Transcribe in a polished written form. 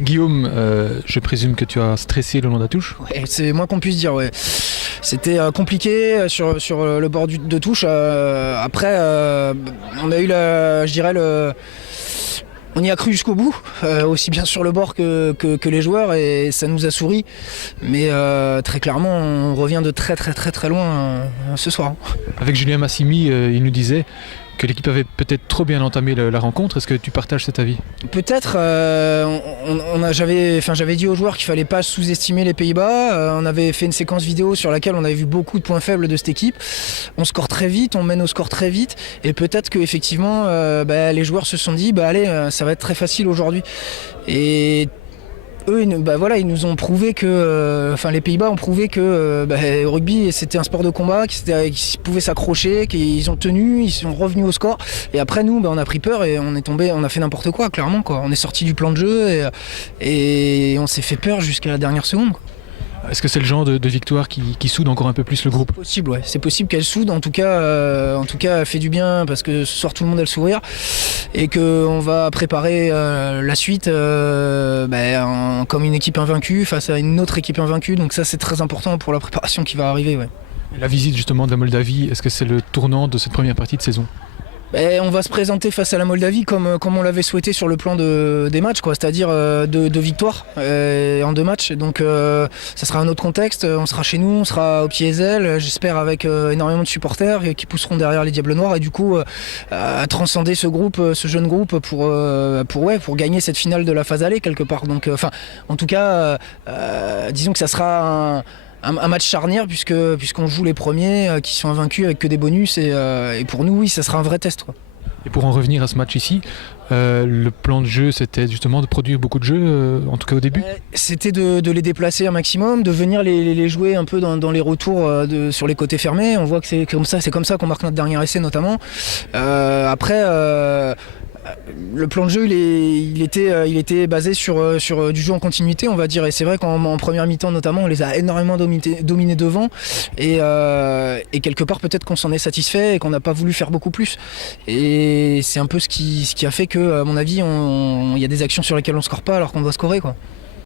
Guillaume, je présume que tu as stressé le long de la touche. Ouais, c'est moins qu'on puisse dire, ouais. C'était compliqué sur le bord de touche. Après, on a eu, je dirais, on y a cru jusqu'au bout, aussi bien sur le bord que les joueurs, et ça nous a souri. Mais très clairement, on revient de très très très très loin ce soir. Avec Julien Massimi, il nous disait que l'équipe avait peut-être trop bien entamé la rencontre. Est-ce que tu partages cet avis? Peut-être, j'avais dit aux joueurs qu'il fallait pas sous-estimer les Pays-Bas. On avait fait une séquence vidéo sur laquelle on avait vu beaucoup de points faibles de cette équipe. On score très vite, on mène au score très vite, et peut-être qu'effectivement les joueurs se sont dit allez, ça va être très facile aujourd'hui. Et eux, ils nous ont prouvé que, les Pays-Bas ont prouvé que au rugby c'était un sport de combat, qu'ils pouvaient s'accrocher, qu'ils ont tenu, ils sont revenus au score. Et après nous, on a pris peur et on est tombé, on a fait n'importe quoi, clairement quoi. On est sorti du plan de jeu et on s'est fait peur jusqu'à la dernière seconde, quoi. Est-ce que c'est le genre de victoire qui soude encore un peu plus le groupe? C'est possible, ouais. C'est possible qu'elle soude. En tout cas, elle fait du bien parce que ce soir tout le monde a le sourire et qu'on va préparer la suite comme une équipe invaincue face à une autre équipe invaincue. Donc ça, c'est très important pour la préparation qui va arriver, ouais. La visite justement de la Moldavie, est-ce que c'est le tournant de cette première partie de saison? On va se présenter face à la Moldavie comme on l'avait souhaité sur le plan des matchs, quoi, c'est-à-dire de victoires en 2 matchs. Donc ça sera un autre contexte, on sera chez nous, on sera au pied et ailes, j'espère avec énormément de supporters qui pousseront derrière les Diables Noirs et du coup à transcender ce jeune groupe pour gagner cette finale de la phase aller quelque part. Donc en tout cas disons que ça sera un match charnière puisqu'on joue les premiers qui sont invaincus avec que des bonus et pour nous oui ça sera un vrai test, quoi. Et pour en revenir à ce match ici, le plan de jeu c'était justement de produire beaucoup de jeux, en tout cas au début. C'était de les déplacer un maximum, de venir les jouer un peu dans les retours sur les côtés fermés. On voit que c'est comme ça qu'on marque notre dernier essai notamment. Après le plan de jeu il était basé sur du jeu en continuité, on va dire, et c'est vrai qu'en première mi-temps notamment on les a énormément dominés devant et quelque part peut-être qu'on s'en est satisfait et qu'on n'a pas voulu faire beaucoup plus, et c'est un peu ce qui a fait que à mon avis il y a des actions sur lesquelles on score pas alors qu'on doit scorer, quoi.